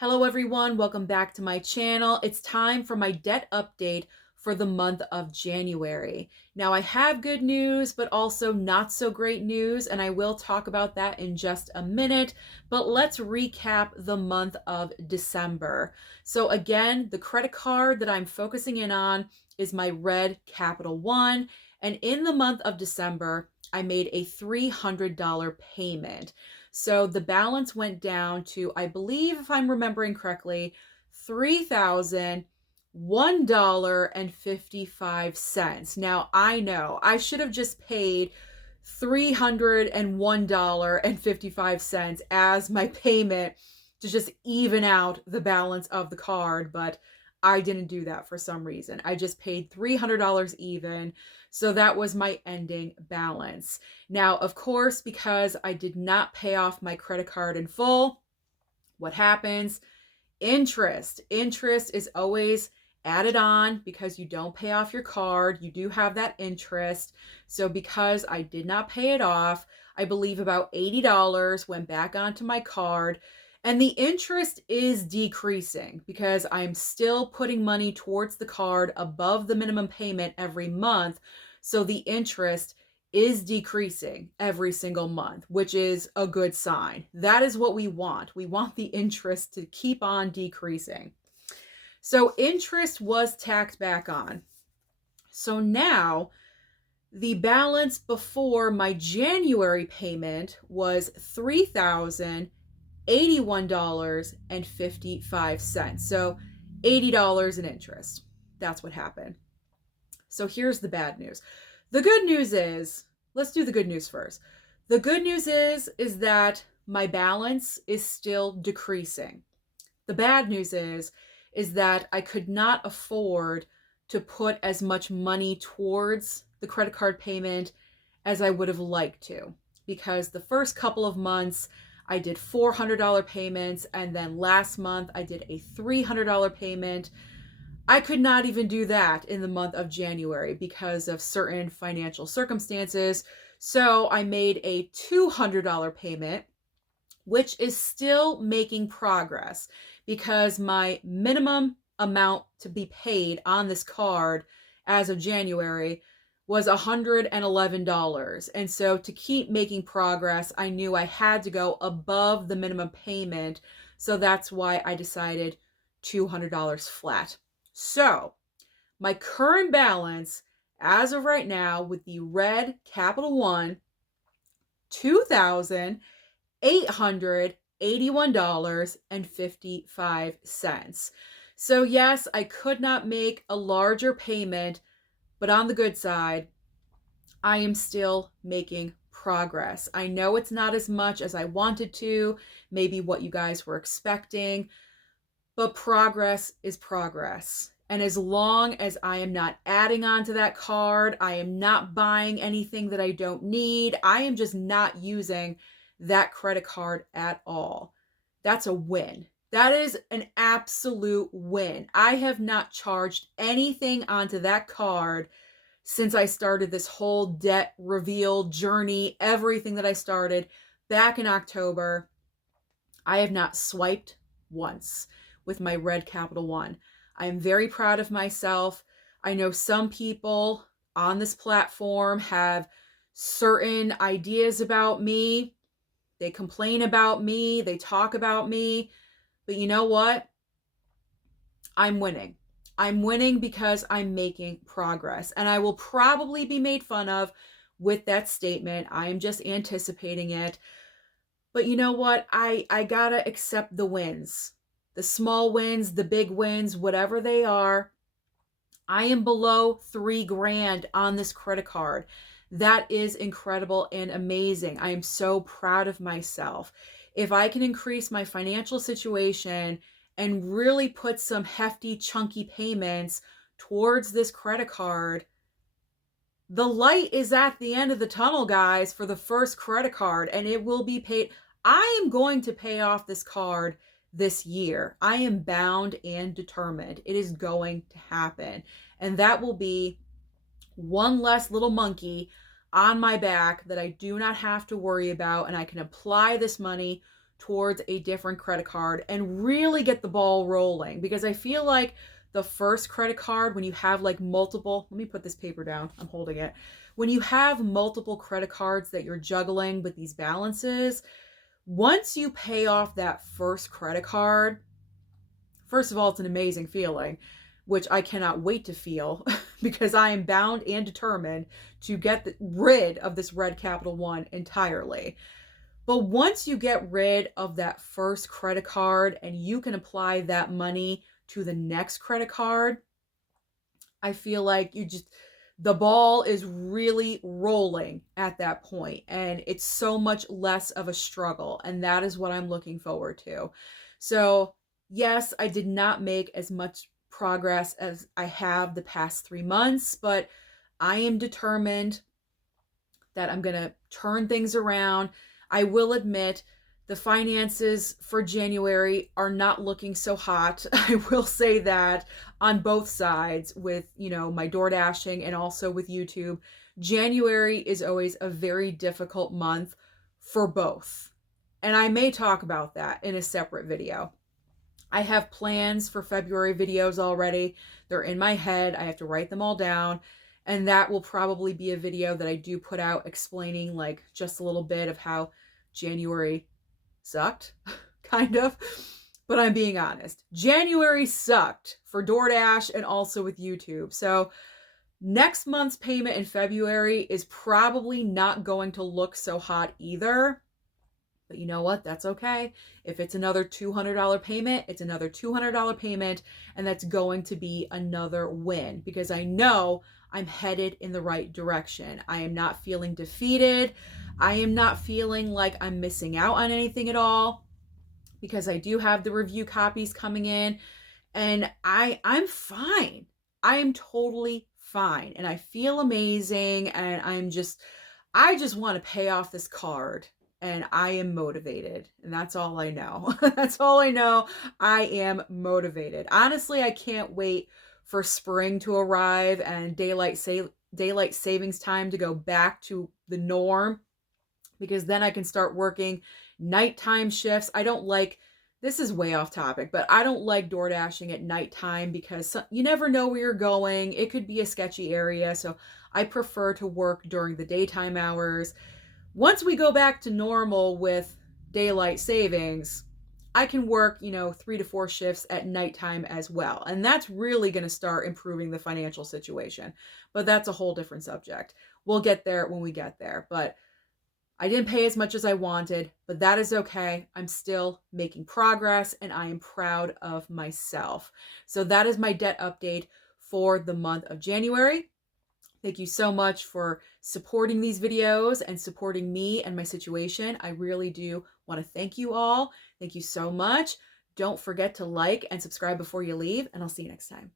Hello everyone, welcome back to my channel. It's time for my debt update for the month of January. Now I have good news, but also not so great news, and I will talk about that in just a minute, but let's recap the month of December. So again, the credit card that I'm focusing in on is my red Capital One, and in the month of December, I made a $300 payment. So the balance went down to, I believe, if I'm remembering correctly, $3,001.55. Now, I know I should have just paid $301.55 as my payment to just even out the balance of the card, but I didn't do that for some reason. I just paid $300 even. So that was my ending balance. Now, of course, because I did not pay off my credit card in full, what happens? Interest. Interest is always added on because you don't pay off your card. You do have that interest. So because I did not pay it off, I believe about $80 went back onto my card. And the interest is decreasing because I'm still putting money towards the card above the minimum payment every month. So the interest is decreasing every single month, which is a good sign. That is what we want. We want the interest to keep on decreasing. So interest was tacked back on. So now the balance before my January payment was $3,081.55. So $80 in interest. That's what happened. So here's the bad news. The good news is, let's do the good news first. The good news is that my balance is still decreasing. The bad news is that I could not afford to put as much money towards the credit card payment as I would have liked to, because the first couple of months I did $400 payments, and then last month I did a $300 payment. I could not even do that in the month of January because of certain financial circumstances. So I made a $200 payment, which is still making progress because my minimum amount to be paid on this card as of January was $111. And so to keep making progress, I knew I had to go above the minimum payment. So that's why I decided $200 flat. So my current balance as of right now with the red Capital One, $2,881.55. So yes, I could not make a larger payment, but on the good side, I am still making progress. I know it's not as much as I wanted to, maybe what you guys were expecting, but progress is progress. And as long as I am not adding on to that card, I am not buying anything that I don't need, I am just not using that credit card at all. That's a win. That is an absolute win. I have not charged anything onto that card since I started this whole debt reveal journey, everything that I started back in October. I have not swiped once with my red Capital One. I am very proud of myself. I know some people on this platform have certain ideas about me. They complain about me. They talk about me. But you know what? I'm winning. I'm winning because I'm making progress. And I will probably be made fun of with that statement. I am just anticipating it. But you know what? I gotta accept the wins. The small wins, the big wins, whatever they are. I am below $3,000 on this credit card. That is incredible and amazing. I am so proud of myself. If I can increase my financial situation and really put some hefty, chunky payments towards this credit card, the light is at the end of the tunnel, guys, for the first credit card, and it will be paid. I am going to pay off this card this year. I am bound and determined. It is going to happen. And that will be one less little monkey on my back that I do not have to worry about, and I can apply this money towards a different credit card and really get the ball rolling. Because I feel like the first credit card, when you have like multiple, let me put this paper down, I'm holding it. When you have multiple credit cards that you're juggling with these balances, once you pay off that first credit card, first of all, it's an amazing feeling, which I cannot wait to feel because I am bound and determined to get rid of this red Capital One entirely. But once you get rid of that first credit card and you can apply that money to the next credit card, I feel like the ball is really rolling at that point, and it's so much less of a struggle. And that is what I'm looking forward to. So, yes, I did not make as much progress as I have the past 3 months, but I am determined that I'm going to turn things around. I will admit the finances for January are not looking so hot. I will say that on both sides with, my door dashing and also with YouTube. January is always a very difficult month for both. And I may talk about that in a separate video. I have plans for February videos already. They're in my head. I have to write them all down. And that will probably be a video that I do put out explaining like just a little bit of how January sucked, kind of. But I'm being honest. January sucked for DoorDash and also with YouTube. So next month's payment in February is probably not going to look so hot either. But you know what? That's okay. If it's another $200 payment, it's another $200 payment, and that's going to be another win because I know I'm headed in the right direction. I am not feeling defeated. I am not feeling like I'm missing out on anything at all because I do have the review copies coming in, and I'm fine. I am totally fine, and I feel amazing, and I just want to pay off this card. And I am motivated. And that's all I know. That's all I know. I am motivated. Honestly, I can't wait for spring to arrive and daylight savings time to go back to the norm, because then I can start working nighttime shifts. This is way off topic, but I don't like door dashing at nighttime because you never know where you're going. It could be a sketchy area. So I prefer to work during the daytime hours. Once we go back to normal with daylight savings, I can work, 3 to 4 shifts at nighttime as well. And that's really going to start improving the financial situation. But that's a whole different subject. We'll get there when we get there. But I didn't pay as much as I wanted, but that is okay. I'm still making progress and I am proud of myself. So that is my debt update for the month of January. Thank you so much for supporting these videos and supporting me and my situation. I really do want to thank you all. Thank you so much. Don't forget to like and subscribe before you leave, and I'll see you next time.